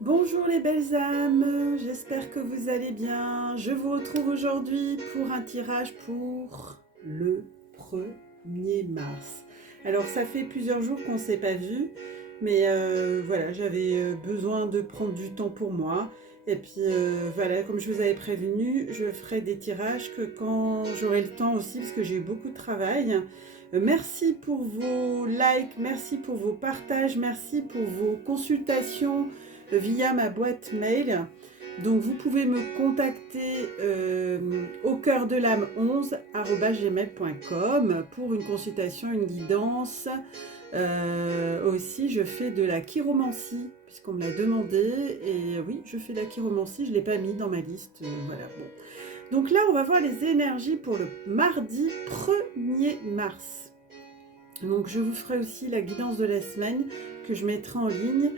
Bonjour les belles âmes, j'espère que vous allez bien. Je vous retrouve aujourd'hui pour un tirage pour le 1er mars. Alors ça fait plusieurs jours qu'on ne s'est pas vu, mais voilà, j'avais besoin de prendre du temps pour moi. Et puis voilà, comme je vous avais prévenu, je ferai des tirages que quand j'aurai le temps aussi, parce que j'ai eu beaucoup de travail. Merci pour vos likes, merci pour vos partages, merci pour vos consultations via ma boîte mail. Donc vous pouvez me contacter au cœur de l'âme 11@gmail.com pour une consultation, une guidance. Aussi, je fais de la chiromancie, puisqu'on me l'a demandé. Et oui, je fais de la chiromancie, je ne l'ai pas mis dans ma liste. Voilà, bon. Donc là, on va voir les énergies pour le mardi 1er mars. Donc je vous ferai aussi la guidance de la semaine que je mettrai en ligne.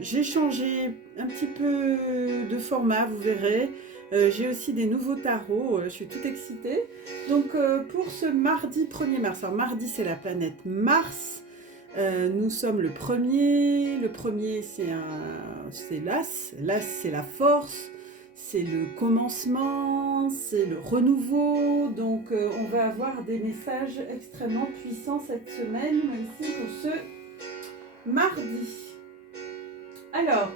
J'ai changé un petit peu de format, vous verrez. J'ai aussi des nouveaux tarots, je suis toute excitée. Donc pour ce mardi 1er mars, alors mardi c'est la planète Mars, nous sommes le premier. Le premier c'est l'As, l'As c'est la force, c'est le commencement, c'est le renouveau. Donc on va avoir des messages extrêmement puissants cette semaine, aussi pour ce mardi. Alors,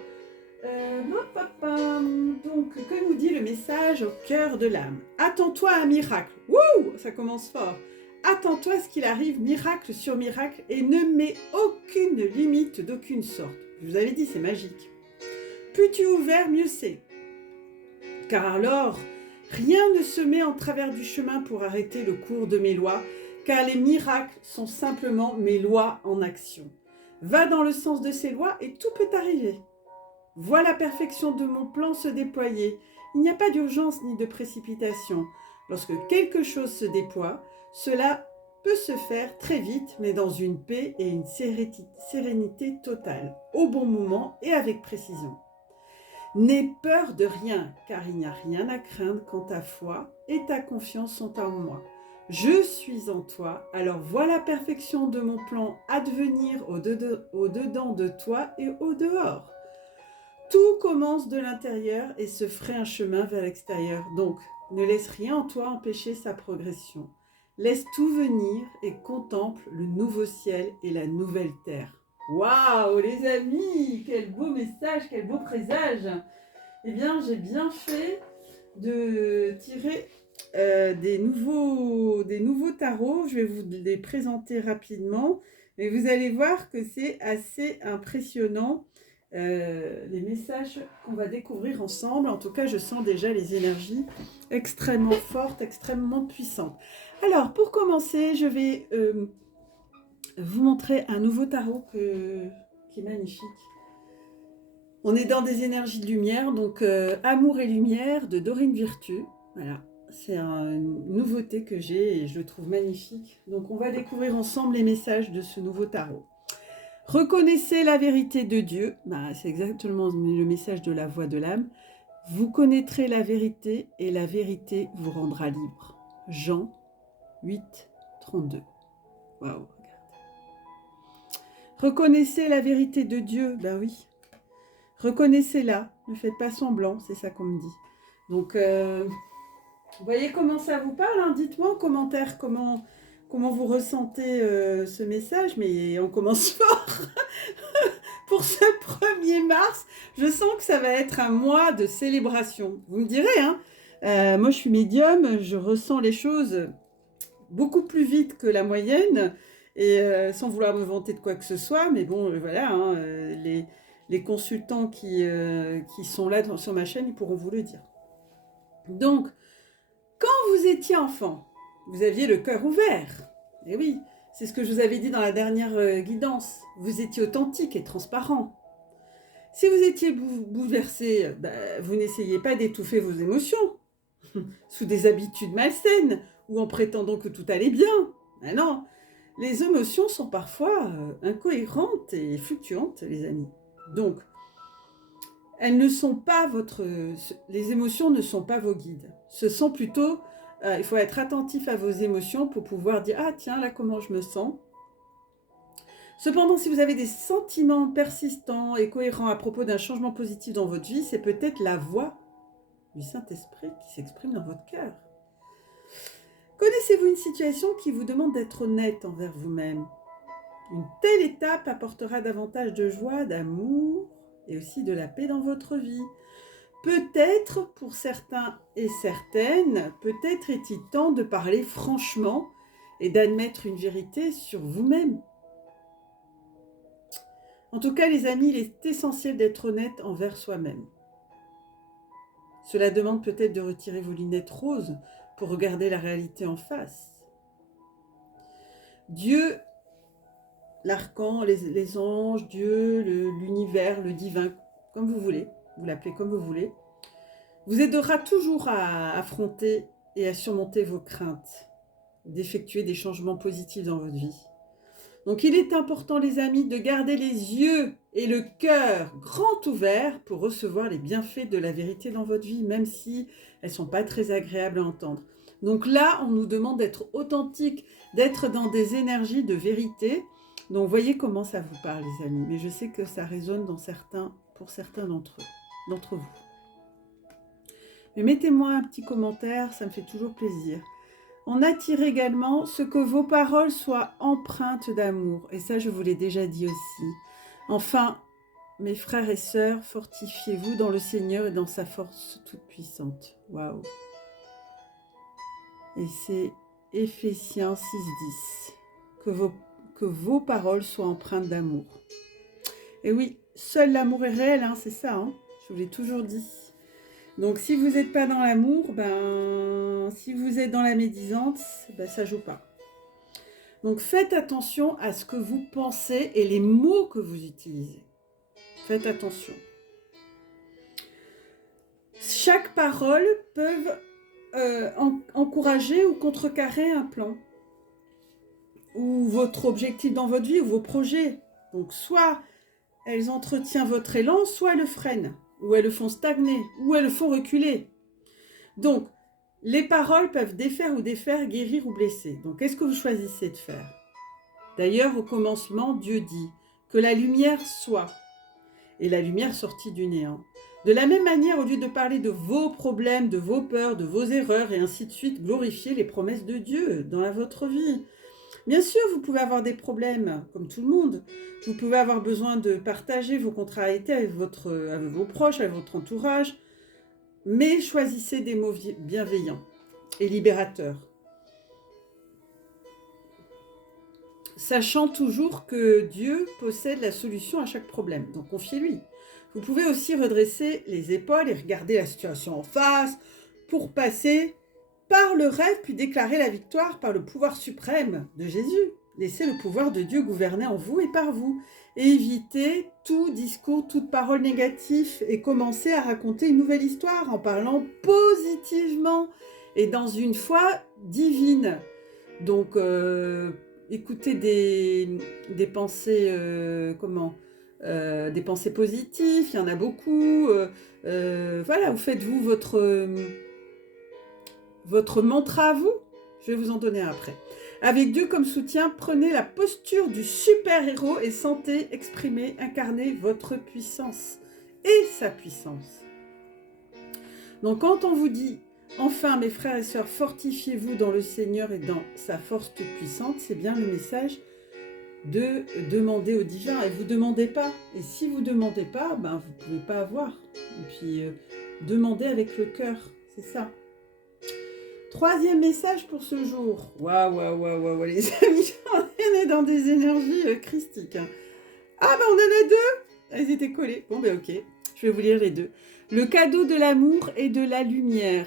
donc, que nous dit le message au cœur de l'âme? Attends-toi à un miracle. Wouh, ça commence fort. Attends-toi à ce qu'il arrive miracle sur miracle et ne mets aucune limite d'aucune sorte. Je vous avais dit, c'est magique. Plus tu es ouvert, mieux c'est. Car alors, rien ne se met en travers du chemin pour arrêter le cours de mes lois, car les miracles sont simplement mes lois en action. Va dans le sens de ces lois et tout peut arriver. Vois la perfection de mon plan se déployer. Il n'y a pas d'urgence ni de précipitation. Lorsque quelque chose se déploie, cela peut se faire très vite, mais dans une paix et une sérénité totale, au bon moment et avec précision. N'aie peur de rien, car il n'y a rien à craindre quand ta foi et ta confiance sont en moi. Je suis en toi, alors vois la perfection de mon plan advenir au-dedans de toi et au dehors. Tout commence de l'intérieur et se ferait un chemin vers l'extérieur. Donc, ne laisse rien en toi empêcher sa progression. Laisse tout venir et contemple le nouveau ciel et la nouvelle terre. Waouh, les amis, quel beau message, quel beau présage. Eh bien, j'ai bien fait de tirer des nouveaux tarots. Je vais vous les présenter rapidement, mais vous allez voir que c'est assez impressionnant. Les messages qu'on va découvrir ensemble. En tout cas, je sens déjà les énergies extrêmement fortes, extrêmement puissantes. Alors, pour commencer, je vais vous montrer un nouveau tarot qui est magnifique. On est dans des énergies de lumière, donc Amour et lumière de Dorine Virtue. Voilà, c'est une nouveauté que j'ai et je le trouve magnifique. Donc on va découvrir ensemble les messages de ce nouveau tarot. Reconnaissez la vérité de Dieu. C'est exactement le message de la voix de l'âme. Vous connaîtrez la vérité et la vérité vous rendra libre. Jean 8, 32. Waouh, regardez. Reconnaissez la vérité de Dieu. Ben oui. Reconnaissez-la. Ne faites pas semblant, c'est ça qu'on me dit. Donc, vous voyez comment ça vous parle, hein? Dites-moi en commentaire comment vous ressentez ce message. Mais on commence fort. Pour ce 1er mars, je sens que ça va être un mois de célébration. Vous me direz, hein, moi je suis médium, je ressens les choses beaucoup plus vite que la moyenne, et sans vouloir me vanter de quoi que ce soit, mais bon, voilà, hein, les consultants qui sont là sur ma chaîne, ils pourront vous le dire. Donc, quand vous étiez enfant, vous aviez le cœur ouvert. Et oui, c'est ce que je vous avais dit dans la dernière guidance. Vous étiez authentique et transparent. Si vous étiez bouleversé, vous n'essayez pas d'étouffer vos émotions sous des habitudes malsaines ou en prétendant que tout allait bien. Ah non, les émotions sont parfois incohérentes et fluctuantes, les amis. Donc, elles ne sont pas les émotions ne sont pas vos guides. Ce sont plutôt, il faut être attentif à vos émotions pour pouvoir dire « Ah tiens, là comment je me sens ?» Cependant, si vous avez des sentiments persistants et cohérents à propos d'un changement positif dans votre vie, c'est peut-être la voix du Saint-Esprit qui s'exprime dans votre cœur. Connaissez-vous une situation qui vous demande d'être honnête envers vous-même? Une telle étape apportera davantage de joie, d'amour et aussi de la paix dans votre vie. Peut-être pour certains et certaines, peut-être est-il temps de parler franchement et d'admettre une vérité sur vous-même. En tout cas, les amis, il est essentiel d'être honnête envers soi-même. Cela demande peut-être de retirer vos lunettes roses pour regarder la réalité en face. Dieu, l'archange, les anges, Dieu, l'univers, le divin, comme vous voulez, vous l'appelez comme vous voulez, vous aidera toujours à affronter et à surmonter vos craintes, d'effectuer des changements positifs dans votre vie. Donc il est important, les amis, de garder les yeux et le cœur grand ouverts pour recevoir les bienfaits de la vérité dans votre vie, même si elles ne sont pas très agréables à entendre. Donc là, on nous demande d'être authentique, d'être dans des énergies de vérité. Donc voyez comment ça vous parle, les amis. Mais je sais que ça résonne pour certains d'entre vous. Mais mettez-moi un petit commentaire, ça me fait toujours plaisir. On attire également ce que vos paroles soient empreintes d'amour. Et ça, je vous l'ai déjà dit aussi. Enfin, mes frères et sœurs, fortifiez-vous dans le Seigneur et dans sa force toute puissante. Waouh! Et c'est Éphésiens 6,10. Que vos paroles soient empreintes d'amour. Et oui, seul l'amour est réel, hein, c'est ça, hein, je vous l'ai toujours dit. Donc si vous n'êtes pas dans l'amour, si vous êtes dans la médisance, ça ne joue pas. Donc faites attention à ce que vous pensez et les mots que vous utilisez. Faites attention. Chaque parole peut encourager ou contrecarrer un plan, ou votre objectif dans votre vie, ou vos projets. Donc soit elles entretiennent votre élan, soit elles le freinent, ou elles le font stagner, ou elles le font reculer. Donc, les paroles peuvent défaire ou défaire, guérir ou blesser. Donc, qu'est-ce que vous choisissez de faire? D'ailleurs, au commencement, Dieu dit que la lumière soit, et la lumière sortit du néant. De la même manière, au lieu de parler de vos problèmes, de vos peurs, de vos erreurs, et ainsi de suite, glorifiez les promesses de Dieu dans votre vie. Bien sûr, vous pouvez avoir des problèmes, comme tout le monde. Vous pouvez avoir besoin de partager vos contrariétés avec vos proches, avec votre entourage. Mais choisissez des mots bienveillants et libérateurs. Sachant toujours que Dieu possède la solution à chaque problème. Donc confiez-lui. Vous pouvez aussi redresser les épaules et regarder la situation en face pour passer par le rêve, puis déclarer la victoire par le pouvoir suprême de Jésus. Laissez le pouvoir de Dieu gouverner en vous et par vous. Et évitez tout discours, toute parole négative et commencez à raconter une nouvelle histoire en parlant positivement et dans une foi divine. Donc, écoutez des pensées, des pensées positives, il y en a beaucoup. Voilà, vous faites-vous votre mantra à vous. Je vais vous en donner un après. Avec Dieu comme soutien, prenez la posture du super-héros et sentez, exprimer, incarner votre puissance et sa puissance. Donc quand on vous dit « Enfin mes frères et sœurs, fortifiez-vous dans le Seigneur et dans sa force toute puissante », c'est bien le message de demander au divin. Et vous ne demandez pas. Et si vous ne demandez pas, vous ne pouvez pas avoir. Et puis demandez avec le cœur, c'est ça. Troisième message pour ce jour. Waouh, les amis, on est dans des énergies christiques. Ah, on en a deux. Elles étaient collées. Bon, ok, je vais vous lire les deux. Le cadeau de l'amour et de la lumière.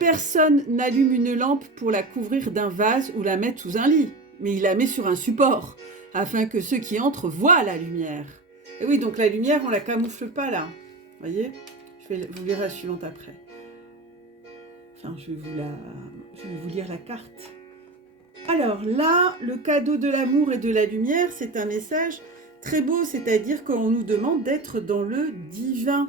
Personne n'allume une lampe pour la couvrir d'un vase ou la mettre sous un lit, mais il la met sur un support, afin que ceux qui entrent voient la lumière. Et oui, donc la lumière, on la camoufle pas là. Vous voyez? Je vais vous lire la suivante après. Je vais vous lire la carte. Alors là, le cadeau de l'amour et de la lumière, c'est un message très beau, c'est-à-dire qu'on nous demande d'être dans le divin.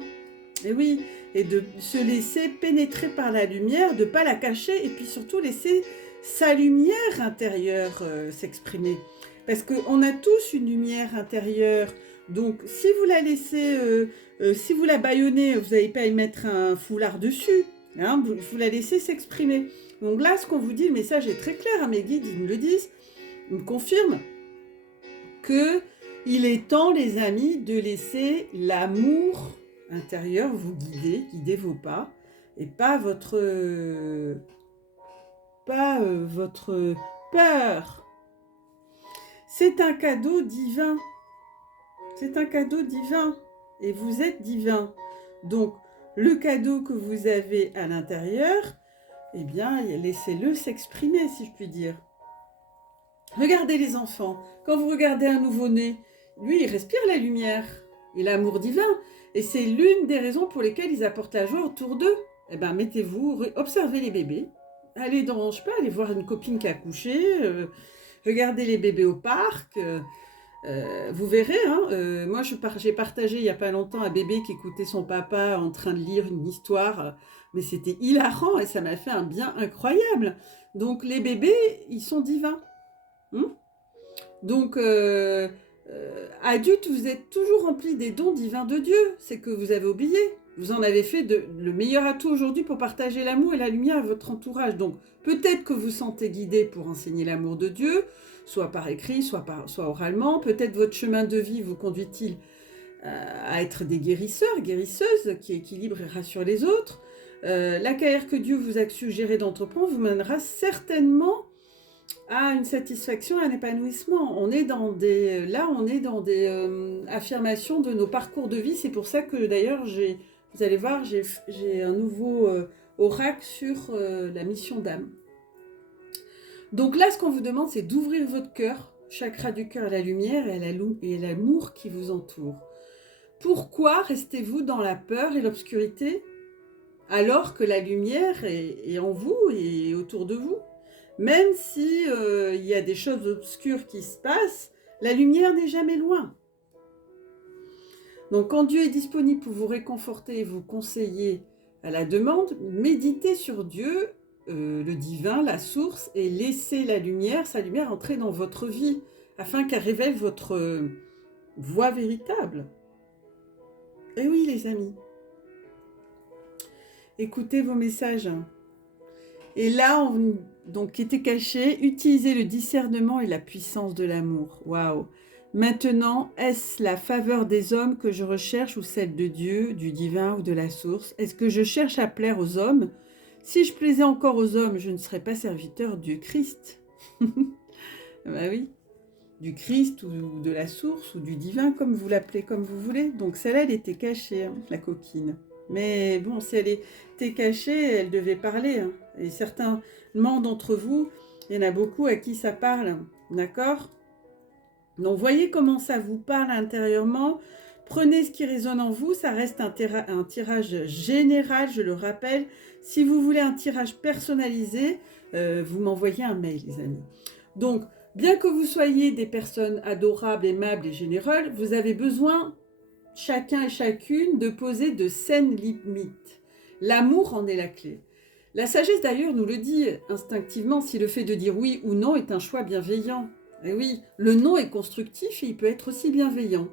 Et oui, et de se laisser pénétrer par la lumière, de ne pas la cacher, et puis surtout laisser sa lumière intérieure s'exprimer. Parce qu'on a tous une lumière intérieure. Donc, si vous la laissez, si vous la bâillonnez, vous n'allez pas y mettre un foulard dessus. Hein, vous la laissez s'exprimer. Donc là, ce qu'on vous dit, le message est très clair. Hein, mes guides, ils me le disent. Ils me confirment que il est temps, les amis, de laisser l'amour intérieur vous guider vos pas, et pas votre peur. C'est un cadeau divin. C'est un cadeau divin. Et vous êtes divin. Donc, le cadeau que vous avez à l'intérieur, eh bien, laissez-le s'exprimer, si je puis dire. Regardez les enfants. Quand vous regardez un nouveau-né, lui, il respire la lumière et l'amour divin. Et c'est l'une des raisons pour lesquelles ils apportent la joie autour d'eux. Eh bien, mettez-vous, observez les bébés. Allez dans, je sais pas, allez voir une copine qui a accouché. Regardez les bébés au parc. Vous verrez, hein, moi j'ai partagé il n'y a pas longtemps un bébé qui écoutait son papa en train de lire une histoire, mais c'était hilarant et ça m'a fait un bien incroyable. Donc les bébés, ils sont divins. Donc adultes, vous êtes toujours remplis des dons divins de Dieu. C'est que vous avez oublié. Vous en avez fait le meilleur atout aujourd'hui pour partager l'amour et la lumière à votre entourage. Donc peut-être que vous sentez guidé pour enseigner l'amour de Dieu, soit par écrit, soit oralement. Peut-être votre chemin de vie vous conduit-il à être des guérisseurs, guérisseuses, qui équilibrent et rassurent les autres. La carrière que Dieu vous a suggéré d'entreprendre vous mènera certainement à une satisfaction, un épanouissement. On est dans des affirmations de nos parcours de vie. C'est pour ça que d'ailleurs, vous allez voir, j'ai un nouveau oracle sur la mission d'âme. Donc là, ce qu'on vous demande, c'est d'ouvrir votre cœur, chakra du cœur à la lumière et à l'amour qui vous entoure. Pourquoi restez-vous dans la peur et l'obscurité alors que la lumière est en vous et autour de vous? Même si y a des choses obscures qui se passent, la lumière n'est jamais loin. Donc quand Dieu est disponible pour vous réconforter et vous conseiller à la demande, méditez sur Dieu, le divin, la source, et laissez sa lumière entrer dans votre vie, afin qu'elle révèle votre voie véritable. Et oui, les amis, écoutez vos messages. Et là, donc, qui était caché, utilisez le discernement et la puissance de l'amour. Waouh! Maintenant, est-ce la faveur des hommes que je recherche ou celle de Dieu, du divin ou de la source? Est-ce que je cherche à plaire aux hommes? Si je plaisais encore aux hommes, je ne serais pas serviteur du Christ. Bah oui, du Christ ou de la source ou du divin, comme vous l'appelez, comme vous voulez. Donc celle-là, elle était cachée, hein, la coquine. Mais bon, si elle était cachée, elle devait parler. Hein. Et certainement d'entre vous, il y en a beaucoup à qui ça parle. D'accord? Donc voyez comment ça vous parle intérieurement. Prenez ce qui résonne en vous. Ça reste un tirage général, je le rappelle. Si vous voulez un tirage personnalisé, vous m'envoyez un mail, les amis. Donc, bien que vous soyez des personnes adorables, aimables et généreuses, vous avez besoin, chacun et chacune, de poser de saines limites. L'amour en est la clé. La sagesse d'ailleurs nous le dit instinctivement, si le fait de dire oui ou non est un choix bienveillant. Et oui, le non est constructif et il peut être aussi bienveillant.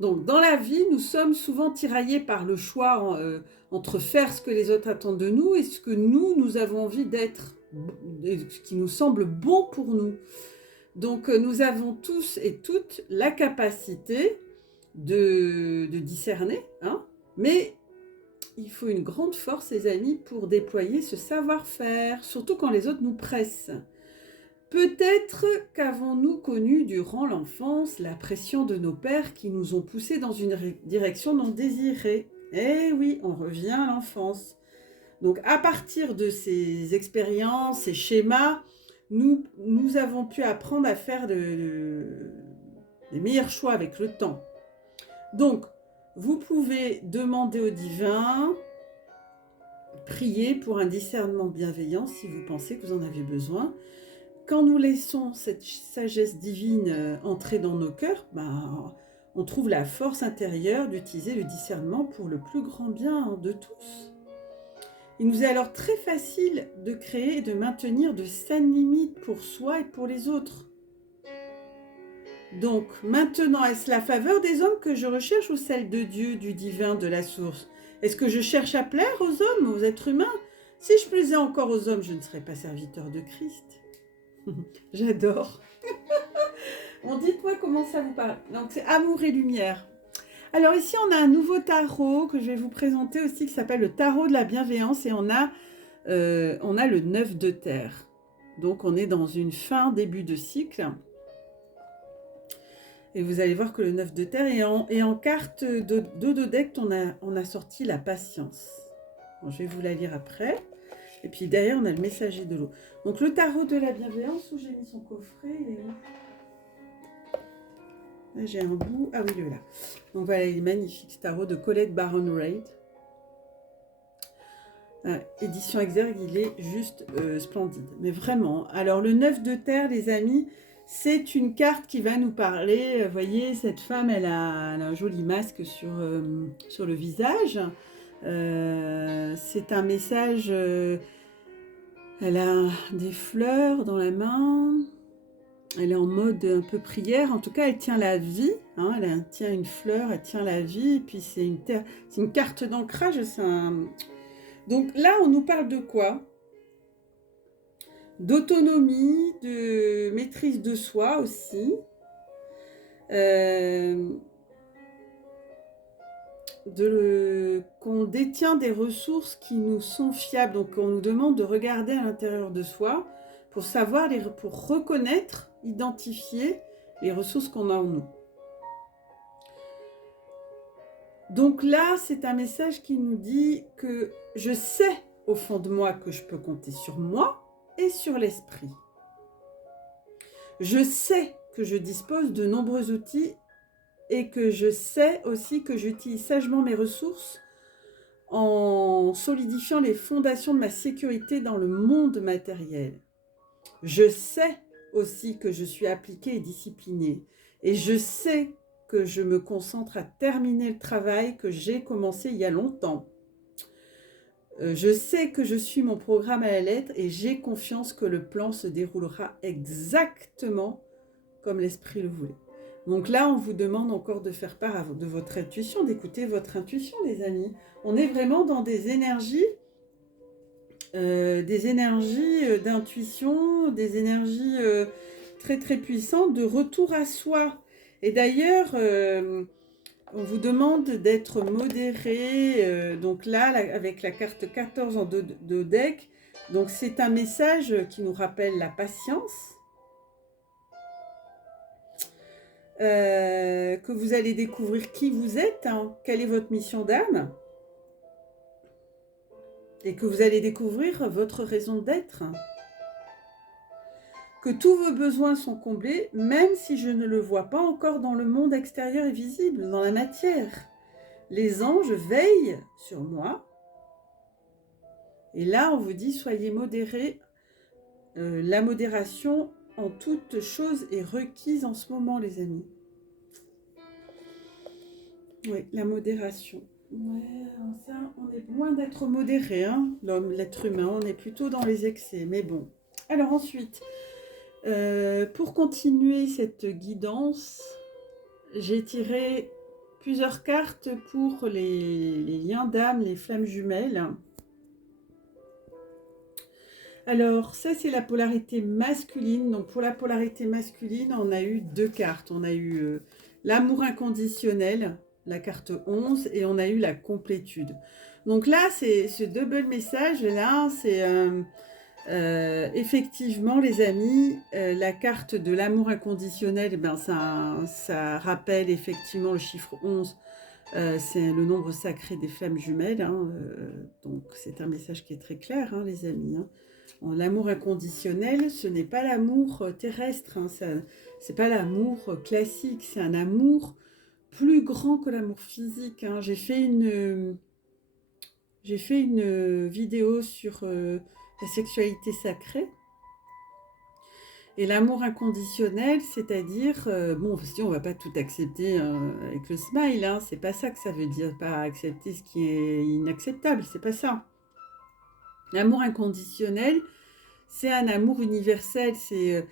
Donc dans la vie, nous sommes souvent tiraillés par le choix entre faire ce que les autres attendent de nous et ce que nous avons envie d'être, ce qui nous semble bon pour nous. Donc nous avons tous et toutes la capacité de discerner, hein, mais il faut une grande force, les amis, pour déployer ce savoir-faire, surtout quand les autres nous pressent. Peut-être qu'avons-nous connu durant l'enfance la pression de nos pères qui nous ont poussés dans une direction non désirée. Eh oui, on revient à l'enfance. Donc à partir de ces expériences, ces schémas, nous avons pu apprendre à faire des meilleurs choix avec le temps. Donc, vous pouvez demander au divin, prier pour un discernement bienveillant si vous pensez que vous en avez besoin. Quand nous laissons cette sagesse divine entrer dans nos cœurs, on trouve la force intérieure d'utiliser le discernement pour le plus grand bien de tous. Il nous est alors très facile de créer et de maintenir de saines limites pour soi et pour les autres. Donc, maintenant, est-ce la faveur des hommes que je recherche ou celle de Dieu, du divin, de la source? Est-ce que je cherche à plaire aux hommes, aux êtres humains? Si je plaisais encore aux hommes, je ne serais pas serviteur de Christ. J'adore. Bon, dites-moi comment ça vous parle. Donc, c'est amour et lumière. Alors ici, on a un nouveau tarot que je vais vous présenter aussi qui s'appelle le tarot de la bienveillance et on a le 9 de terre. Donc, on est dans une fin, début de cycle. Et vous allez voir que le 9 de terre et en carte de deck, on a sorti la patience. Bon, je vais vous la lire après. Et puis derrière, on a le messager de l'eau. Donc le tarot de la bienveillance, où j'ai mis son coffret, il est où? Là, j'ai un bout. Ah oui, il est là. Donc voilà, il est magnifique. Ce tarot de Colette Baron-Reid. Édition Exergue, il est juste splendide. Mais vraiment. Alors le 9 de terre, les amis, c'est une carte qui va nous parler. Vous voyez, cette femme, elle a un joli masque sur le visage. C'est un message. Elle a des fleurs dans la main. Elle est en mode un peu prière. En tout cas, elle tient la vie. Hein, elle tient une fleur, elle tient la vie. Et puis, c'est une carte d'ancrage. Donc là, on nous parle de quoi? D'autonomie, de maîtrise de soi aussi. Qu'on détient des ressources qui nous sont fiables. Donc, on nous demande de regarder à l'intérieur de soi pour savoir, pour reconnaître, identifier les ressources qu'on a en nous. Donc là, c'est un message qui nous dit que je sais au fond de moi que je peux compter sur moi et sur l'esprit. Je sais que je dispose de nombreux outils et que je sais aussi que j'utilise sagement mes ressources en solidifiant les fondations de ma sécurité dans le monde matériel. Je sais aussi que je suis appliquée et disciplinée. Et je sais que je me concentre à terminer le travail que j'ai commencé il y a longtemps. Je sais que je suis mon programme à la lettre et j'ai confiance que le plan se déroulera exactement comme l'esprit le voulait. Donc là, on vous demande encore de faire part de votre intuition, d'écouter votre intuition, les amis. On est vraiment dans des énergies d'intuition, des énergies très très puissantes de retour à soi. Et d'ailleurs, on vous demande d'être modéré. Donc là, avec la carte 14 en deux decks, donc c'est un message qui nous rappelle la patience. Que vous allez découvrir qui vous êtes, hein, quelle est votre mission d'âme, et que vous allez découvrir votre raison d'être. Que tous vos besoins sont comblés, même si je ne le vois pas encore dans le monde extérieur et visible, dans la matière. Les anges veillent sur moi. Et là, on vous dit, soyez modérés. La modération en toute chose est requise en ce moment, les amis. Oui, la modération. Ouais, ça, on est loin d'être modéré, hein, l'être humain. On est plutôt dans les excès, mais bon. Alors ensuite, pour continuer cette guidance, j'ai tiré plusieurs cartes pour les liens d'âme, les flammes jumelles. Alors, ça, c'est la polarité masculine. Donc, pour la polarité masculine, on a eu deux cartes. On a eu l'amour inconditionnel, la carte 11, et on a eu la complétude. Donc là, c'est ce double message-là, c'est effectivement, les amis, la carte de l'amour inconditionnel, ben, ça rappelle effectivement le chiffre 11. C'est le nombre sacré des flammes jumelles. Hein, donc, c'est un message qui est très clair, hein, les amis. Hein. L'amour inconditionnel, ce n'est pas l'amour terrestre, hein, c'est pas l'amour classique, c'est un amour plus grand que l'amour physique. Hein. J'ai fait une vidéo sur la sexualité sacrée et l'amour inconditionnel, c'est-à-dire, bon, si on va pas tout accepter avec le smile, hein, c'est pas ça que ça veut dire, pas accepter ce qui est inacceptable, c'est pas ça. L'amour inconditionnel, c'est un amour universel, c'est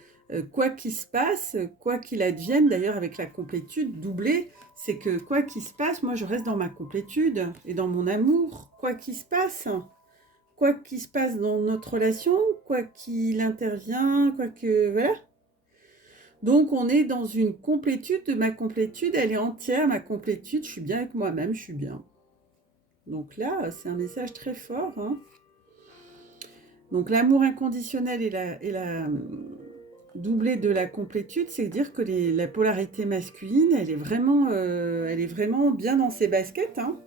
quoi qu'il se passe, quoi qu'il advienne, d'ailleurs avec la complétude doublée, c'est que quoi qu'il se passe, moi je reste dans ma complétude et dans mon amour, quoi qu'il se passe dans notre relation, quoi qu'il intervient, quoi que... Voilà. Donc on est dans une complétude, ma complétude, elle est entière, ma complétude, je suis bien avec moi-même, je suis bien. Donc là, c'est un message très fort. Hein. Donc l'amour inconditionnel et la doublée de la complétude, c'est dire que la polarité masculine, elle est vraiment bien dans ses baskets. Hein.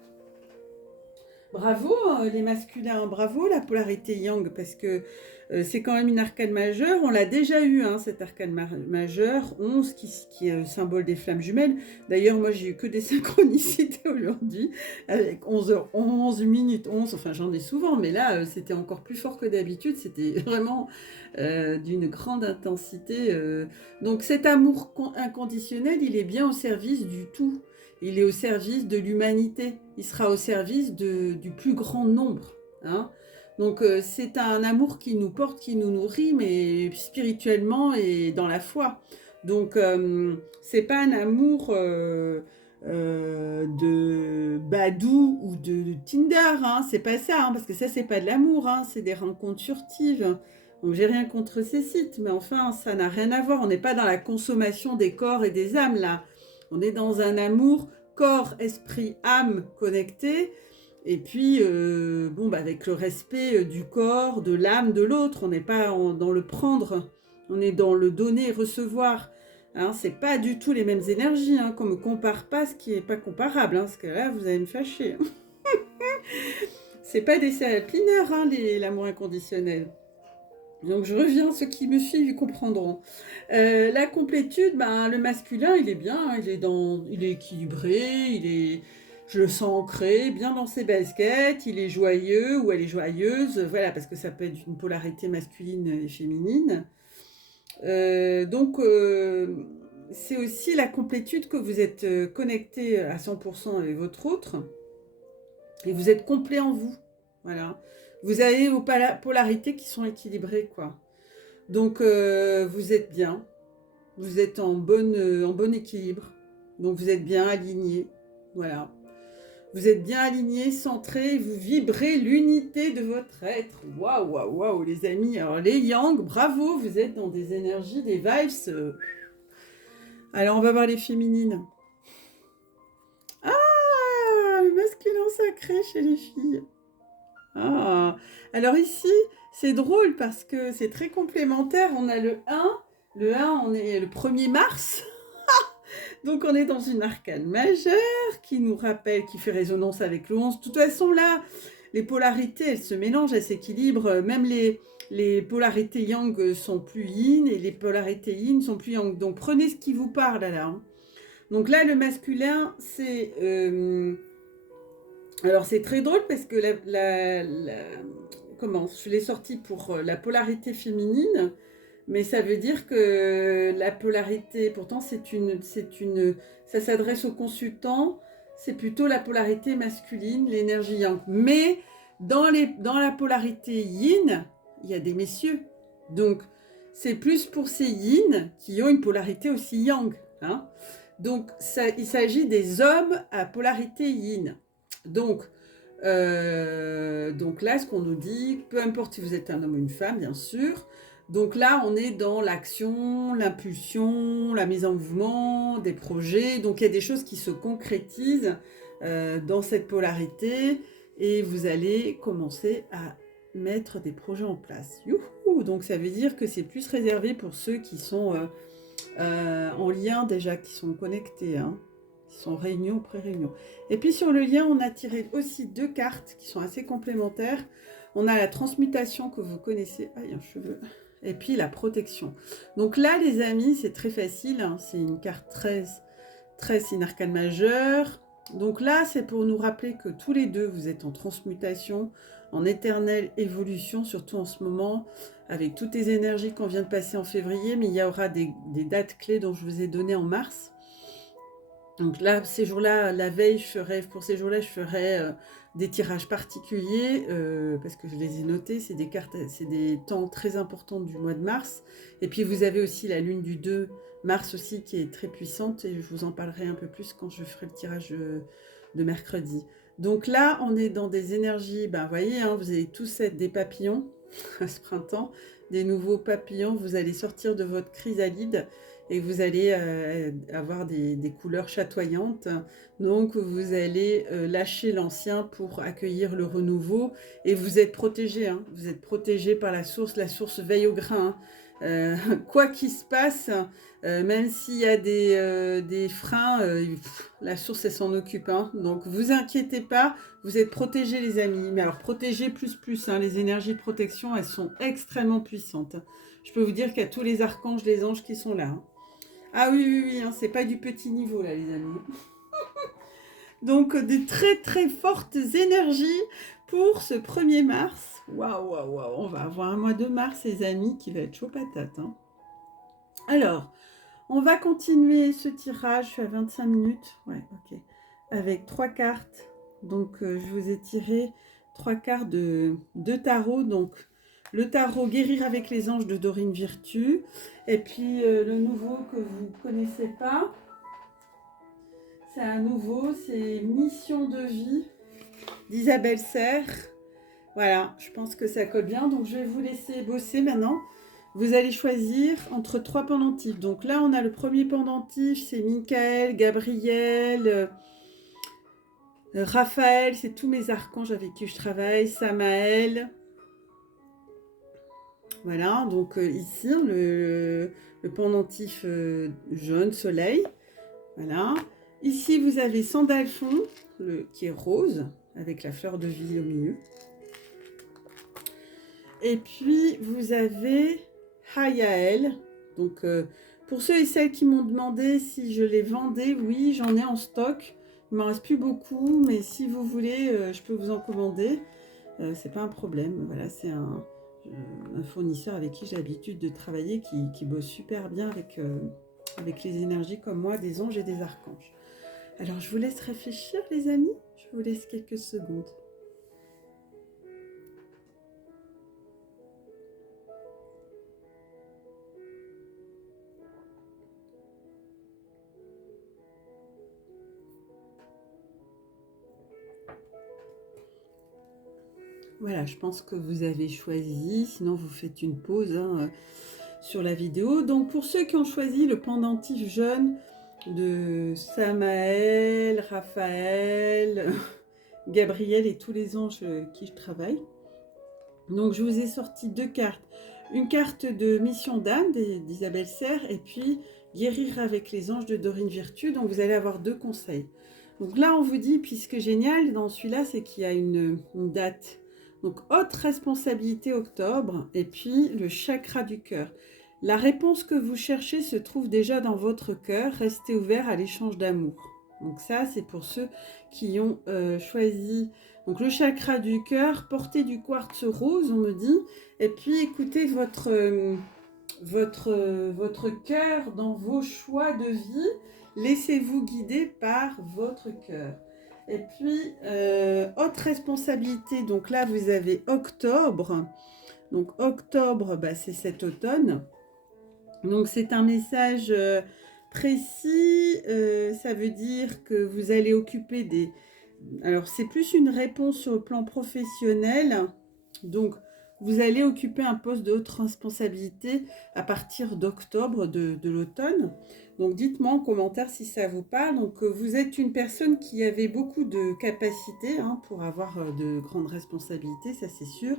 Bravo les masculins, bravo la polarité yang, parce que c'est quand même une arcane majeure. On l'a déjà eu, hein, cette arcane majeure, 11, qui est le symbole des flammes jumelles. D'ailleurs, moi, j'ai eu que des synchronicités aujourd'hui, avec 11h11, minutes 11, enfin j'en ai souvent, mais là, c'était encore plus fort que d'habitude. C'était vraiment d'une grande intensité. Donc cet amour inconditionnel, il est bien au service du tout. Il est au service de l'humanité, il sera au service du plus grand nombre. Hein. Donc c'est un amour qui nous porte, qui nous nourrit, mais spirituellement et dans la foi. Donc c'est pas un amour de Badou ou de Tinder, hein. C'est pas ça, hein, parce que ça c'est pas de l'amour, hein, c'est des rencontres furtives. Donc j'ai rien contre ces sites, mais enfin ça n'a rien à voir, on n'est pas dans la consommation des corps et des âmes là. On est dans un amour corps, esprit, âme connecté. Et puis, avec le respect du corps, de l'âme de l'autre. On n'est pas dans le prendre. On est dans le donner et recevoir. Hein, c'est pas du tout les mêmes énergies. Hein, qu'on ne me compare pas ce qui n'est pas comparable. Hein, parce que là, vous allez me fâcher. C'est pas des serial cleaners, hein, l'amour inconditionnel. Donc je reviens, ceux qui me suivent, ils comprendront. La complétude, le masculin, il est bien, il est équilibré, je le sens ancré, bien dans ses baskets, il est joyeux ou elle est joyeuse, voilà, parce que ça peut être une polarité masculine et féminine. C'est aussi la complétude que vous êtes connecté à 100% avec votre autre, et vous êtes complet en vous, voilà. Vous avez vos polarités qui sont équilibrées, quoi. Donc, vous êtes bien. Vous êtes en bon équilibre. Donc, vous êtes bien aligné. Voilà. Vous êtes bien aligné, centré. Vous vibrez l'unité de votre être. Waouh, waouh, waouh, les amis. Alors, les yang, bravo. Vous êtes dans des énergies, des vibes. Alors, on va voir les féminines. Ah, le masculin sacré chez les filles. Ah, alors ici, c'est drôle parce que c'est très complémentaire. On a le 1. Le 1, on est le 1er mars. Donc, on est dans une arcane majeure qui nous rappelle, qui fait résonance avec le 11. De toute façon, là, les polarités, elles se mélangent, elles s'équilibrent. Même les polarités yang sont plus yin et les polarités yin sont plus yang. Donc, prenez ce qui vous parle là. Hein. Donc là, le masculin, c'est... Alors c'est très drôle parce que comment je l'ai sorti pour la polarité féminine, mais ça veut dire que la polarité, pourtant ça s'adresse aux consultants, c'est plutôt la polarité masculine, l'énergie yang. Mais dans la polarité yin, il y a des messieurs, donc c'est plus pour ces yin qui ont une polarité aussi yang. Hein. Donc il s'agit des hommes à polarité yin. Donc là, ce qu'on nous dit, peu importe si vous êtes un homme ou une femme, bien sûr. Donc là, on est dans l'action, l'impulsion, la mise en mouvement, des projets. Donc il y a des choses qui se concrétisent dans cette polarité et vous allez commencer à mettre des projets en place. Youhou! Donc ça veut dire que c'est plus réservé pour ceux qui sont en lien déjà, qui sont connectés, hein. Qui sont réunion, pré-réunion. Et puis sur le lien, on a tiré aussi 2 cartes qui sont assez complémentaires. On a la transmutation que vous connaissez. Ah, il y a un cheveu. Et puis la protection. Donc là, les amis, c'est très facile. Hein. C'est une carte 13. 13, c'est une arcane majeure. Donc là, c'est pour nous rappeler que tous les deux, vous êtes en transmutation, en éternelle évolution, surtout en ce moment, avec toutes les énergies qu'on vient de passer en février. Mais il y aura des dates clés dont je vous ai donné en mars. Donc là, ces jours-là, la veille, pour ces jours-là, je ferai des tirages particuliers parce que je les ai notés. C'est des cartes, c'est des temps très importants du mois de mars. Et puis vous avez aussi la lune du 2 mars aussi qui est très puissante et je vous en parlerai un peu plus quand je ferai le tirage de mercredi. Donc là, on est dans des énergies, ben, vous voyez, hein, vous allez tous être des papillons à ce printemps, des nouveaux papillons. Vous allez sortir de votre chrysalide et vous allez avoir des couleurs chatoyantes. Donc, vous allez lâcher l'ancien pour accueillir le renouveau et vous êtes protégé. Hein. Vous êtes protégé par la source veille au grain. Hein. Quoi qu'il se passe, même s'il y a des freins, la source, elle s'en occupe. Hein. Donc, vous inquiétez pas, vous êtes protégés, les amis. Mais alors, protégés plus, hein, les énergies de protection, elles sont extrêmement puissantes. Je peux vous dire qu'il y a tous les archanges, les anges qui sont là. Hein. Ah oui, hein, c'est pas du petit niveau, là, les amis. Donc, de très fortes énergies pour ce 1er mars. Waouh, on va avoir un mois de mars, les amis, qui va être chaud patate. Hein. Alors, on va continuer ce tirage, je suis à 25 minutes, ouais, ok, avec 3 cartes. Donc, je vous ai tiré 3 cartes de tarot. Donc, le tarot Guérir avec les anges de Dorine Virtue. Et puis, le nouveau que vous ne connaissez pas, c'est un nouveau, c'est Mission de vie d'Isabelle Serre. Voilà, je pense que ça colle bien. Donc, je vais vous laisser bosser maintenant. Vous allez choisir entre 3 pendentifs. Donc là, on a le premier pendentif, c'est Michael, Gabriel, Raphaël, c'est tous mes archanges avec qui je travaille, Samaël. Voilà, donc ici, le pendentif jaune, soleil. Voilà. Ici, vous avez Sandalphon, qui est rose, avec la fleur de vie au milieu. Et puis, vous avez Hayael. Donc, pour ceux et celles qui m'ont demandé si je les vendais, oui, j'en ai en stock. Il ne m'en reste plus beaucoup, mais si vous voulez, je peux vous en commander. C'est pas un problème. Voilà, c'est un fournisseur avec qui j'ai l'habitude de travailler, qui bosse super bien avec les énergies comme moi, des anges et des archanges. Alors, je vous laisse réfléchir, les amis. Je vous laisse quelques secondes. Voilà, je pense que vous avez choisi, sinon vous faites une pause hein, sur la vidéo. Donc pour ceux qui ont choisi le pendentif jaune de Samaël, Raphaël, Gabriel et tous les anges qui je travaille, donc je vous ai sorti 2 cartes. Une carte de Mission d'âme d'Isabelle Serre et puis Guérir avec les anges de Dorine Virtue. Donc vous allez avoir 2 conseils. Donc là on vous dit, puis ce qui est génial dans celui-là, c'est qu'il y a une date. Donc, haute responsabilité octobre, et puis le chakra du cœur. La réponse que vous cherchez se trouve déjà dans votre cœur. Restez ouvert à l'échange d'amour. Donc ça, c'est pour ceux qui ont choisi donc le chakra du cœur. Portez du quartz rose, on me dit. Et puis, écoutez votre cœur dans vos choix de vie. Laissez-vous guider par votre cœur. Et puis, haute responsabilité, donc là, vous avez octobre. Donc, octobre, bah, c'est cet automne. Donc, c'est un message précis. Ça veut dire que vous allez occuper des... Alors, c'est plus une réponse sur le plan professionnel. Donc, vous allez occuper un poste de haute responsabilité à partir d'octobre de l'automne. Donc, dites-moi en commentaire si ça vous parle. Donc, vous êtes une personne qui avait beaucoup de capacités hein, pour avoir de grandes responsabilités, ça c'est sûr.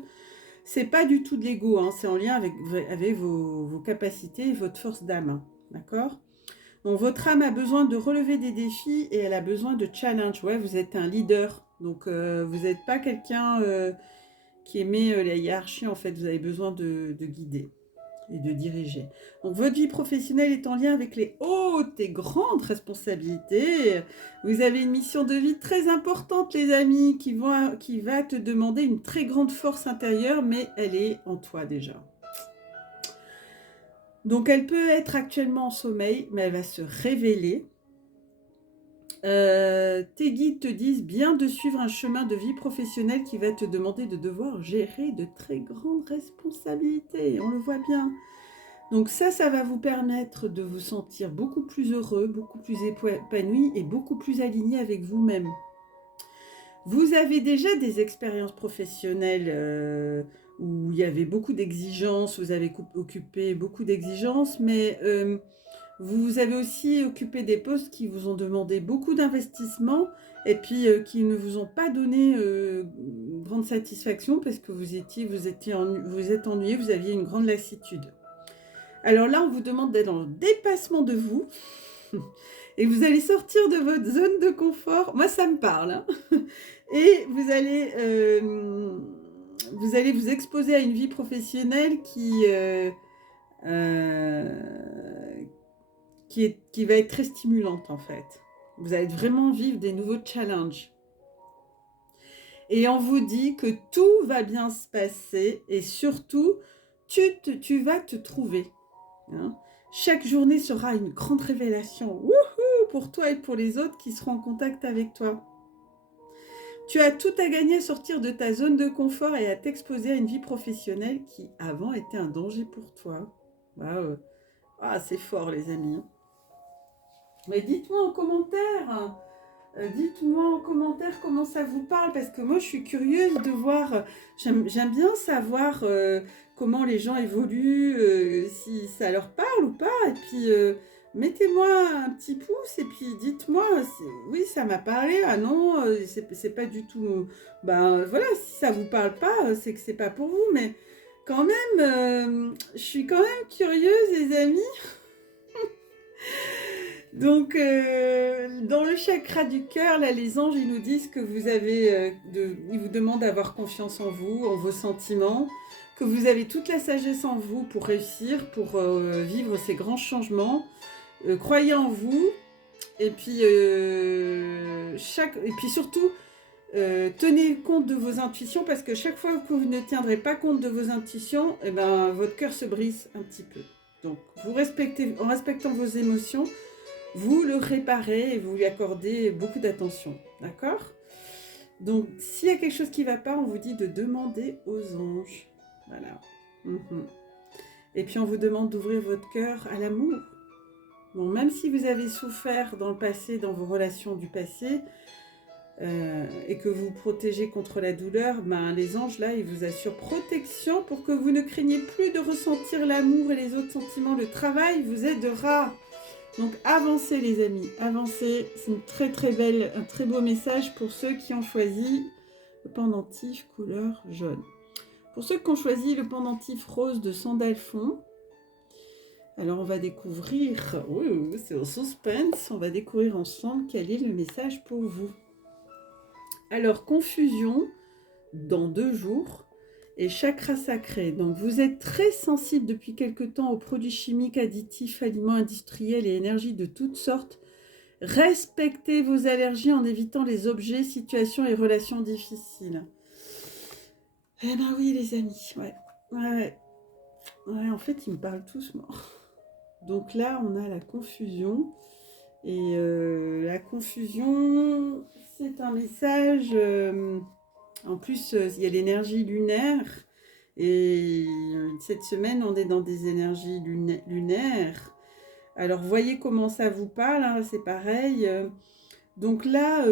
C'est pas du tout de l'ego, hein, c'est en lien avec vos capacités et votre force d'âme. Hein, d'accord ? Donc, votre âme a besoin de relever des défis et elle a besoin de challenge. Ouais, vous êtes un leader. Donc, vous n'êtes pas quelqu'un qui aimait la hiérarchie. En fait, vous avez besoin de guider et de diriger. Donc, votre vie professionnelle est en lien avec les hautes et grandes responsabilités. Vous avez une mission de vie très importante, les amis, qui va te demander une très grande force intérieure, mais elle est en toi déjà. Donc, elle peut être actuellement en sommeil, mais elle va se révéler. Tes guides te disent bien de suivre un chemin de vie professionnelle qui va te demander de devoir gérer de très grandes responsabilités. On le voit bien. Donc ça va vous permettre de vous sentir beaucoup plus heureux, beaucoup plus épanoui et beaucoup plus aligné avec vous-même. Vous avez déjà des expériences professionnelles où il y avait beaucoup d'exigences, vous avez occupé beaucoup d'exigences, mais vous avez aussi occupé des postes qui vous ont demandé beaucoup d'investissement et puis qui ne vous ont pas donné grande satisfaction parce que vous êtes ennuyé, vous aviez une grande lassitude. Alors là, on vous demande d'être dans le dépassement de vous et vous allez sortir de votre zone de confort. Moi, ça me parle. Hein. Et vous allez vous exposer à une vie professionnelle qui va être très stimulante en fait. Vous allez vraiment vivre des nouveaux challenges. Et on vous dit que tout va bien se passer et surtout, tu vas te trouver. Hein. Chaque journée sera une grande révélation. Wouhou, pour toi et pour les autres qui seront en contact avec toi. Tu as tout à gagner à sortir de ta zone de confort et à t'exposer à une vie professionnelle qui avant était un danger pour toi. Waouh. Ah, c'est fort les amis. Mais dites-moi en commentaire. Dites-moi en commentaire comment ça vous parle, parce que moi je suis curieuse de voir, j'aime bien savoir comment les gens évoluent, si ça leur parle ou pas, et puis mettez-moi un petit pouce, et puis dites-moi, oui ça m'a parlé, ah non, c'est pas du tout, ben voilà, si ça vous parle pas, c'est que c'est pas pour vous, mais quand même, je suis quand même curieuse les amis. Donc, dans le chakra du cœur, là, les anges, ils nous disent que vous avez, ils vous demandent d'avoir confiance en vous, en vos sentiments, que vous avez toute la sagesse en vous pour réussir, pour vivre ces grands changements. Croyez en vous, et puis, surtout, tenez compte de vos intuitions, parce que chaque fois que vous ne tiendrez pas compte de vos intuitions, eh ben, votre cœur se brise un petit peu. Donc, en respectant vos émotions, vous le réparez et vous lui accordez beaucoup d'attention, d'accord? Donc, s'il y a quelque chose qui ne va pas, on vous dit de demander aux anges. Voilà. Et puis, on vous demande d'ouvrir votre cœur à l'amour. Bon, même si vous avez souffert dans le passé, dans vos relations du passé, et que vous protégez contre la douleur, ben, les anges, là, ils vous assurent protection pour que vous ne craignez plus de ressentir l'amour et les autres sentiments. Le travail vous aidera. Donc avancez les amis, avancez, c'est une très très belle, un très beau message pour ceux qui ont choisi le pendentif couleur jaune. Pour ceux qui ont choisi le pendentif rose de Sandalphon, alors on va découvrir, c'est au suspense, on va découvrir ensemble quel est le message pour vous. Alors confusion dans 2 jours. Et chakra sacré. Donc vous êtes très sensible depuis quelque temps aux produits chimiques, additifs, aliments industriels et énergies de toutes sortes. Respectez vos allergies en évitant les objets, situations et relations difficiles. Eh ben oui les amis, ouais, en fait ils me parlent tous moi. Donc là on a la confusion. Et la confusion, c'est un message... En plus, il y a l'énergie lunaire. Et cette semaine, on est dans des énergies lunaires. Alors, voyez comment ça vous parle. Hein, c'est pareil. Donc là,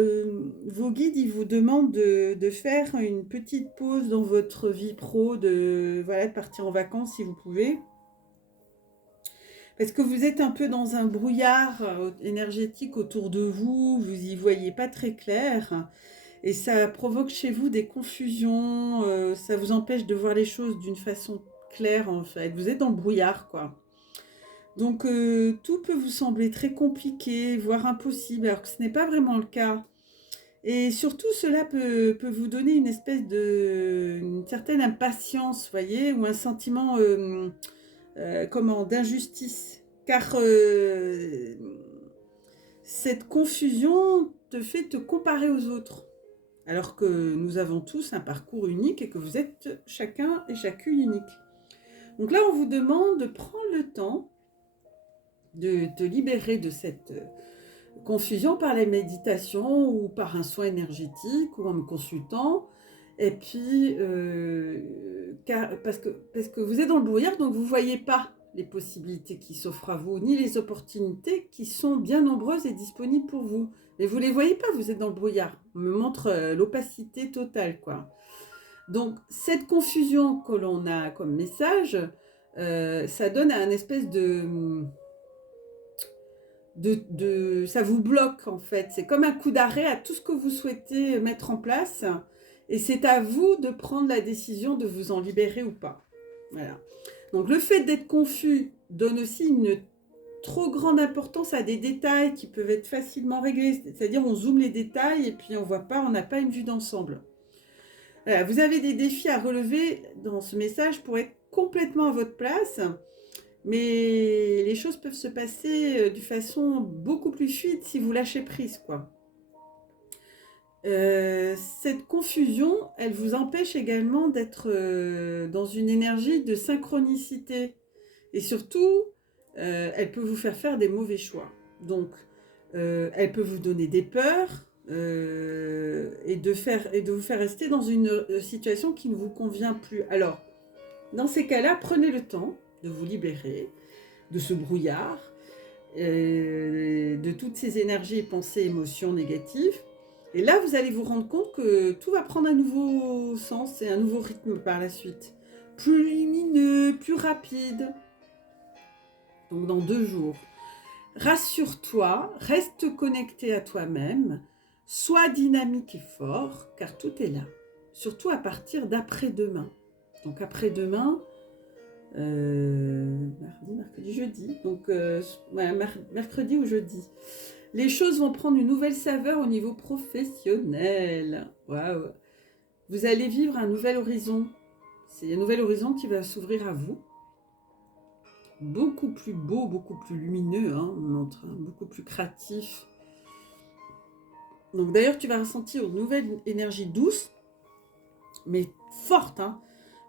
vos guides, ils vous demandent de faire une petite pause dans votre vie pro, de partir en vacances si vous pouvez. Parce que vous êtes un peu dans un brouillard énergétique autour de vous. Vous n'y voyez pas très clair. Et ça provoque chez vous des confusions, ça vous empêche de voir les choses d'une façon claire en fait. Vous êtes dans le brouillard quoi. Donc tout peut vous sembler très compliqué, voire impossible, alors que ce n'est pas vraiment le cas. Et surtout cela peut vous donner une espèce une certaine impatience, voyez, ou un sentiment d'injustice. Car cette confusion te fait te comparer aux autres. Alors que nous avons tous un parcours unique et que vous êtes chacun et chacune unique. Donc là, on vous demande de prendre le temps de te libérer de confusion par la méditation ou par un soin énergétique ou en me consultant. Et puis, parce que vous êtes dans le brouillard, donc vous ne voyez pas les possibilités qui s'offrent à vous, ni les opportunités qui sont bien nombreuses et disponibles pour vous. Mais vous ne les voyez pas, vous êtes dans le brouillard. On me montre l'opacité totale, quoi. Donc, cette confusion que l'on a comme message, ça donne un espèce ça vous bloque en fait. C'est comme un coup d'arrêt à tout ce que vous souhaitez mettre en place. Et c'est à vous de prendre la décision de vous en libérer ou pas. Voilà. Donc le fait d'être confus donne aussi une trop grande importance à des détails qui peuvent être facilement réglés. C'est-à-dire on zoome les détails et puis on voit pas, on n'a pas une vue d'ensemble. Voilà, vous avez des défis à relever dans ce message pour être complètement à votre place. Mais les choses peuvent se passer de façon beaucoup plus fluide si vous lâchez prise, quoi. Cette confusion, elle vous empêche également d'être dans une énergie de synchronicité. Et surtout, elle peut vous faire des mauvais choix. Donc, elle peut vous donner des peurs et de vous faire rester dans une situation qui ne vous convient plus. Alors, dans ces cas-là, prenez le temps de vous libérer de ce brouillard, de toutes ces énergies, pensées, émotions négatives. Et là, vous allez vous rendre compte que tout va prendre un nouveau sens et un nouveau rythme par la suite. Plus lumineux, plus rapide. Donc dans 2 jours. Rassure-toi, reste connecté à toi-même, sois dynamique et fort, car tout est là. Surtout à partir d'après-demain. Donc après-demain, mardi, mercredi, jeudi. Donc, mercredi ou jeudi. Les choses vont prendre une nouvelle saveur au niveau professionnel. Waouh! Vous allez vivre un nouvel horizon. C'est un nouvel horizon qui va s'ouvrir à vous. Beaucoup plus beau, beaucoup plus lumineux, hein, beaucoup plus créatif. Donc d'ailleurs, tu vas ressentir une nouvelle énergie douce, mais forte, hein,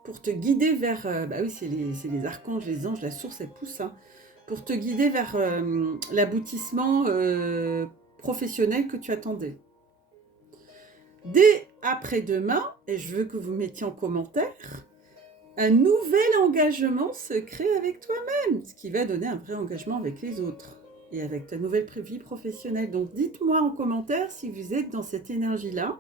pour te guider vers... bah oui, c'est les archanges, les anges, la source, elle pousse, hein, pour te guider vers l'aboutissement professionnel que tu attendais. Dès après-demain, et je veux que vous mettiez en commentaire, un nouvel engagement se crée avec toi-même, ce qui va donner un vrai engagement avec les autres et avec ta nouvelle vie professionnelle. Donc dites-moi en commentaire si vous êtes dans cette énergie-là.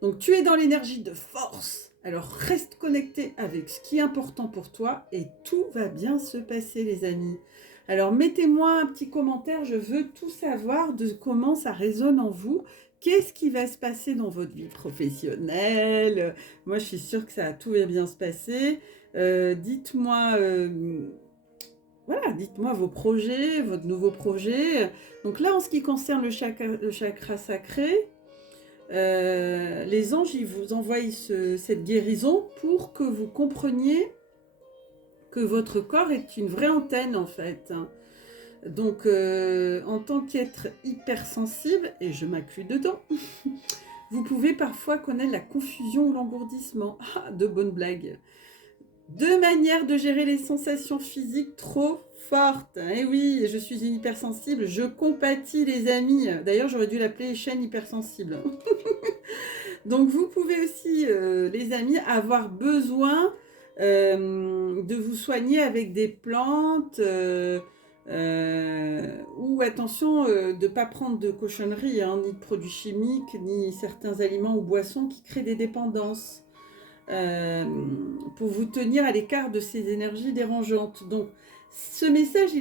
Donc tu es dans l'énergie de force. Alors reste connecté avec ce qui est important pour toi et tout va bien se passer, les amis. Alors mettez-moi un petit commentaire, je veux tout savoir de comment ça résonne en vous. Qu'est-ce qui va se passer dans votre vie professionnelle? Moi, je suis sûre que tout va bien se passer. Dites-moi, voilà, dites-moi vos projets, votre nouveau projet. Donc là, en ce qui concerne le chakra sacré, les anges, ils vous envoient cette guérison pour que vous compreniez que votre corps est une vraie antenne, en fait. Donc, en tant qu'être hypersensible, et je m'inclus dedans, vous pouvez parfois connaître la confusion ou l'engourdissement. Ah, de bonnes blagues. Deux manières de gérer les sensations physiques trop fortes. Eh oui, je suis une hypersensible, je compatis, les amis. D'ailleurs, j'aurais dû l'appeler chaîne hypersensible. Donc, vous pouvez aussi, les amis, avoir besoin de vous soigner avec des plantes... ou attention de ne pas prendre de cochonneries, hein, ni de produits chimiques, ni certains aliments ou boissons qui créent des dépendances, pour vous tenir à l'écart de ces énergies dérangeantes. Donc ce message,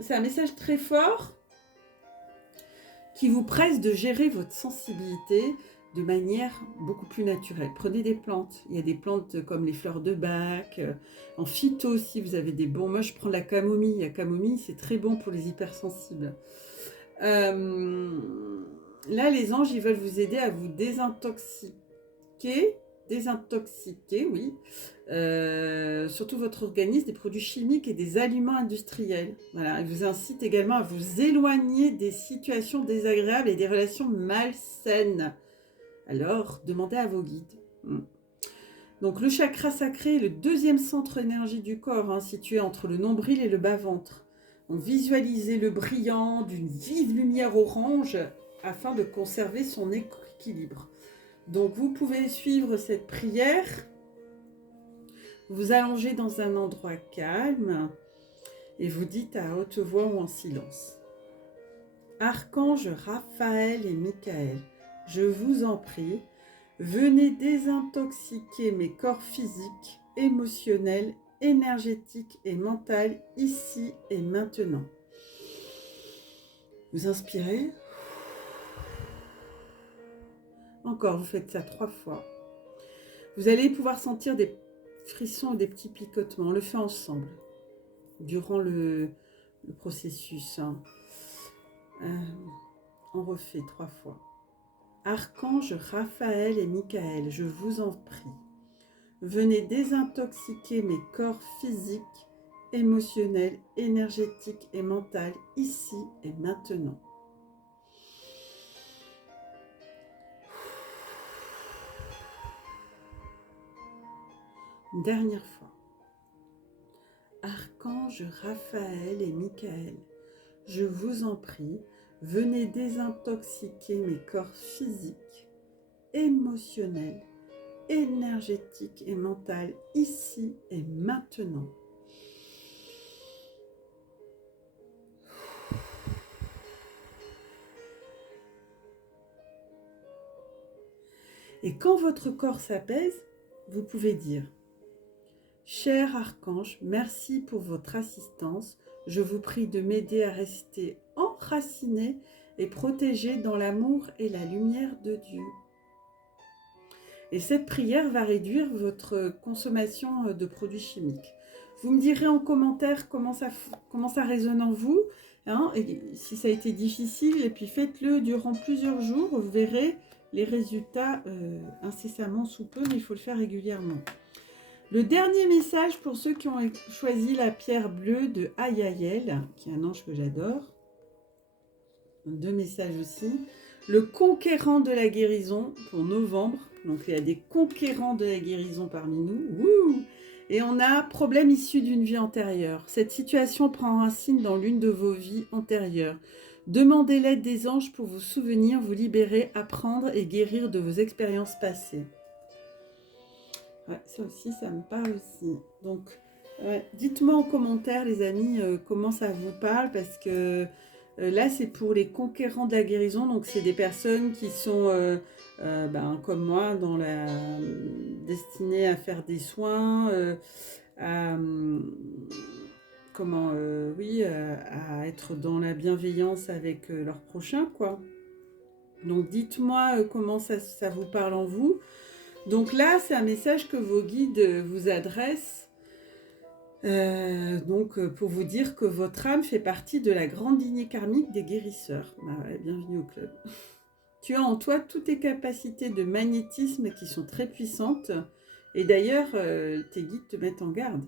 c'est un message très fort qui vous presse de gérer votre sensibilité de manière beaucoup plus naturelle. Prenez des plantes. Il y a des plantes comme les fleurs de bac. En phyto aussi, vous avez des bons... Moi, je prends la camomille. La camomille, c'est très bon pour les hypersensibles. Là, les anges, ils veulent vous aider à vous désintoxiquer, oui. Surtout votre organisme, des produits chimiques et des aliments industriels. Voilà. Ils vous incitent également à vous éloigner des situations désagréables et des relations malsaines. Alors, demandez à vos guides. Donc, le chakra sacré est le deuxième centre énergie du corps, hein, situé entre le nombril et le bas-ventre. Donc visualisez le brillant d'une vive lumière orange afin de conserver son équilibre. Donc vous pouvez suivre cette prière, vous allongez dans un endroit calme et vous dites à haute voix ou en silence. Archanges Raphaël et Michael, je vous en prie, venez désintoxiquer mes corps physiques, émotionnels, énergétiques et mentaux ici et maintenant. Vous inspirez. Encore, vous faites ça 3 fois. Vous allez pouvoir sentir des frissons et des petits picotements. On le fait ensemble durant le processus. On refait 3 fois. Archanges Raphaël et Michael, je vous en prie, venez désintoxiquer mes corps physiques, émotionnels, énergétiques et mentaux ici et maintenant. Une dernière fois. Archanges Raphaël et Michael, je vous en prie, venez désintoxiquer mes corps physiques, émotionnels, énergétiques et mentaux ici et maintenant. Et quand votre corps s'apaise, vous pouvez dire « Cher archange, merci pour votre assistance. Je vous prie de m'aider à rester enraciné et protégé dans l'amour et la lumière de Dieu. » Et cette prière va réduire votre consommation de produits chimiques. Vous me direz en commentaire comment ça résonne en vous, hein, et si ça a été difficile, et puis faites-le durant plusieurs jours, vous verrez les résultats incessamment sous peu, mais il faut le faire régulièrement. Le dernier message pour ceux qui ont choisi la pierre bleue de Ayael, qui est un ange que j'adore. 2 messages aussi. Le conquérant de la guérison pour novembre. Donc il y a des conquérants de la guérison parmi nous. Wouh! Et on a problème issu d'une vie antérieure. Cette situation prend racine dans l'une de vos vies antérieures. Demandez l'aide des anges pour vous souvenir, vous libérer, apprendre et guérir de vos expériences passées. Ouais, ça aussi, ça me parle aussi. Donc, dites-moi en commentaire, les amis, comment ça vous parle, parce que là, c'est pour les conquérants de la guérison. Donc, c'est des personnes qui sont, comme moi, destinées à faire des soins, à être dans la bienveillance avec leur prochain, quoi. Donc, dites-moi comment ça vous parle en vous. Donc là, c'est un message que vos guides vous adressent, pour vous dire que votre âme fait partie de la grande lignée karmique des guérisseurs. Bienvenue au club. Tu as en toi toutes tes capacités de magnétisme qui sont très puissantes, et d'ailleurs, tes guides te mettent en garde.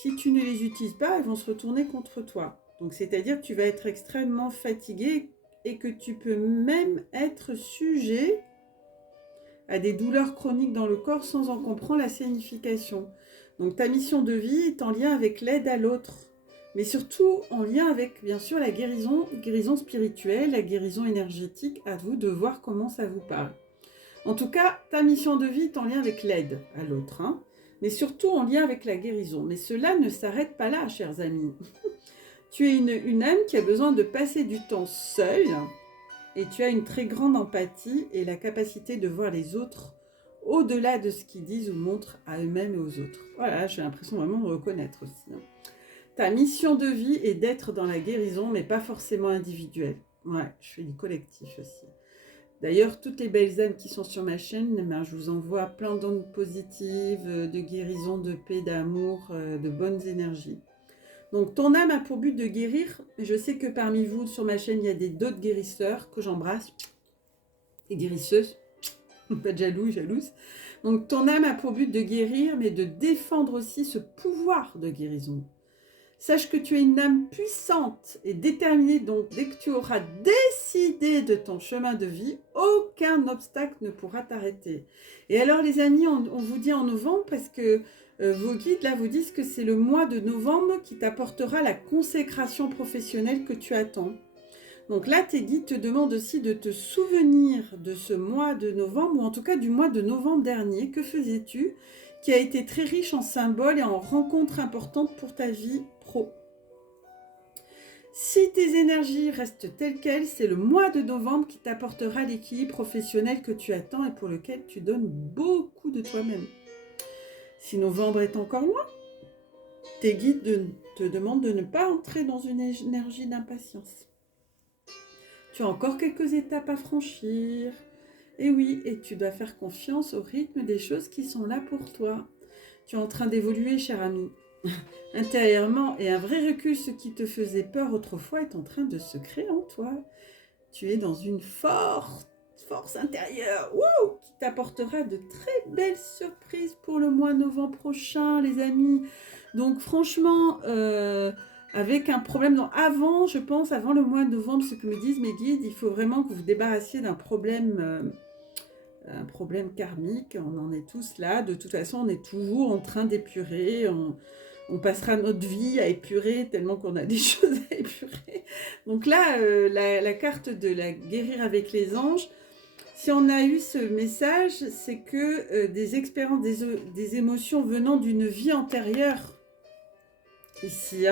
Si tu ne les utilises pas, elles vont se retourner contre toi. Donc c'est-à-dire que tu vas être extrêmement fatigué et que tu peux même être sujet à des douleurs chroniques dans le corps sans en comprendre la signification. Donc ta mission de vie est en lien avec l'aide à l'autre, mais surtout en lien avec, bien sûr, la guérison spirituelle, la guérison énergétique. À vous de voir comment ça vous parle. En tout cas, ta mission de vie est en lien avec l'aide à l'autre, hein, mais surtout en lien avec la guérison. Mais cela ne s'arrête pas là, chers amis. Tu es une âme qui a besoin de passer du temps seule, et tu as une très grande empathie et la capacité de voir les autres au-delà de ce qu'ils disent ou montrent à eux-mêmes et aux autres. Voilà, j'ai l'impression vraiment de me reconnaître aussi. Ta mission de vie est d'être dans la guérison, mais pas forcément individuelle. Ouais, je fais du collectif aussi. D'ailleurs, toutes les belles âmes qui sont sur ma chaîne, je vous envoie plein d'ondes positives, de guérison, de paix, d'amour, de bonnes énergies. Donc, ton âme a pour but de guérir. Je sais que parmi vous, sur ma chaîne, il y a d'autres guérisseurs que j'embrasse. Et guérisseuses. Pas de jaloux, jalouse. Donc, ton âme a pour but de guérir, mais de défendre aussi ce pouvoir de guérison. Sache que tu es une âme puissante et déterminée, donc dès que tu auras décidé de ton chemin de vie, aucun obstacle ne pourra t'arrêter. Et alors les amis, on vous dit en novembre parce que vos guides là vous disent que c'est le mois de novembre qui t'apportera la consécration professionnelle que tu attends. Donc là, tes guides te demandent aussi de te souvenir de ce mois de novembre, ou en tout cas du mois de novembre dernier. Que faisais-tu? Qui a été très riche en symboles et en rencontres importantes pour ta vie pro. Si tes énergies restent telles quelles, c'est le mois de novembre qui t'apportera l'équilibre professionnel que tu attends et pour lequel tu donnes beaucoup de toi-même. Si novembre est encore loin, tes guides te demandent de ne pas entrer dans une énergie d'impatience. Tu as encore quelques étapes à franchir. Et oui, et tu dois faire confiance au rythme des choses qui sont là pour toi. Tu es en train d'évoluer, cher ami. Intérieurement, et un vrai recul, ce qui te faisait peur autrefois est en train de se créer en toi. Tu es dans une force intérieure qui t'apportera de très belles surprises pour le mois de novembre prochain, les amis. Donc franchement, avec un problème, avant le mois de novembre, ce que me disent mes guides, il faut vraiment que vous vous débarrassiez d'un problème, un problème karmique. On en est tous là. De toute façon, on est toujours en train d'épurer. On passera notre vie à épurer tellement qu'on a des choses à épurer. Donc là, la carte de la guérir avec les anges, si on a eu ce message, c'est que des expériences, des émotions venant d'une vie antérieure, ici,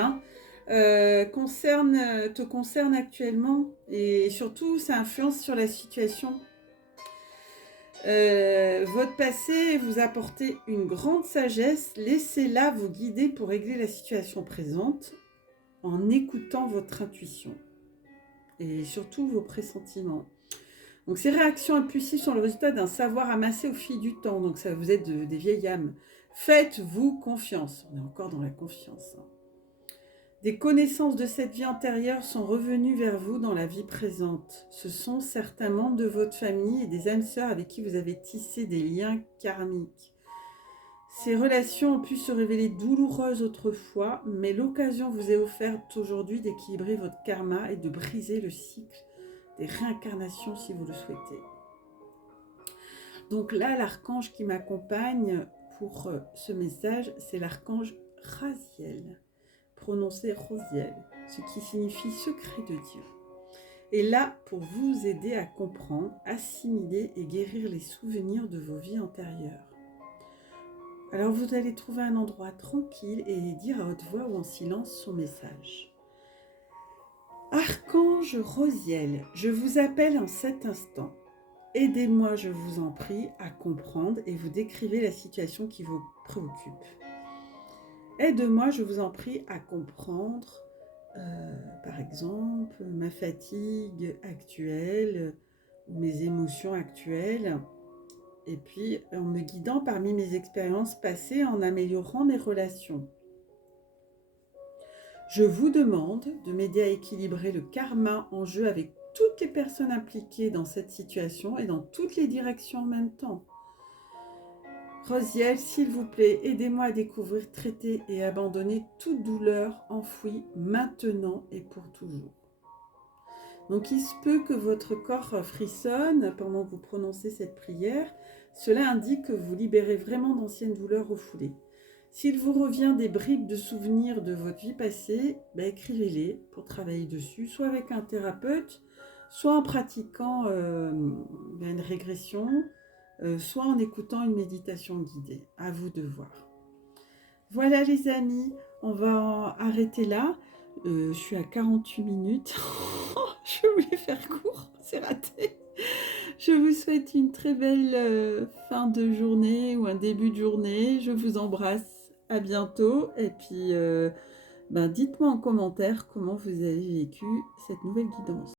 te concernent actuellement. Et surtout, ça influence sur la situation. Votre passé vous apportez une grande sagesse, laissez-la vous guider pour régler la situation présente en écoutant votre intuition et surtout vos pressentiments. Donc ces réactions impulsives sont le résultat d'un savoir amassé au fil du temps, donc ça vous êtes des vieilles âmes. Faites-vous confiance, on est encore dans la confiance. Des connaissances de cette vie antérieure sont revenues vers vous dans la vie présente. Ce sont certains membres de votre famille et des âmes sœurs avec qui vous avez tissé des liens karmiques. Ces relations ont pu se révéler douloureuses autrefois, mais l'occasion vous est offerte aujourd'hui d'équilibrer votre karma et de briser le cycle des réincarnations si vous le souhaitez. Donc là, l'archange qui m'accompagne pour ce message, c'est l'archange Raziel. Prononcé Rosiel, ce qui signifie secret de Dieu. Et là, pour vous aider à comprendre, assimiler et guérir les souvenirs de vos vies antérieures. Alors vous allez trouver un endroit tranquille et dire à haute voix ou en silence son message. Archange Rosiel, je vous appelle en cet instant. Aidez-moi, je vous en prie, à comprendre et vous décrivez la situation qui vous préoccupe. Aide-moi, je vous en prie, à comprendre, par exemple, ma fatigue actuelle, ou mes émotions actuelles, et puis en me guidant parmi mes expériences passées, en améliorant mes relations. Je vous demande de m'aider à équilibrer le karma en jeu avec toutes les personnes impliquées dans cette situation et dans toutes les directions en même temps. Rosiel, s'il vous plaît, aidez-moi à découvrir, traiter et abandonner toute douleur enfouie maintenant et pour toujours. Donc il se peut que votre corps frissonne pendant que vous prononcez cette prière. Cela indique que vous libérez vraiment d'anciennes douleurs refoulées. S'il vous revient des bribes de souvenirs de votre vie passée, écrivez-les pour travailler dessus, soit avec un thérapeute, soit en pratiquant une régression, soit en écoutant une méditation guidée. À vous de voir. Voilà les amis, on va arrêter là. Je suis à 48 minutes. Je voulais faire court, c'est raté. Je vous souhaite une très belle fin de journée ou un début de journée. Je vous embrasse. À bientôt. Et puis, dites-moi en commentaire comment vous avez vécu cette nouvelle guidance.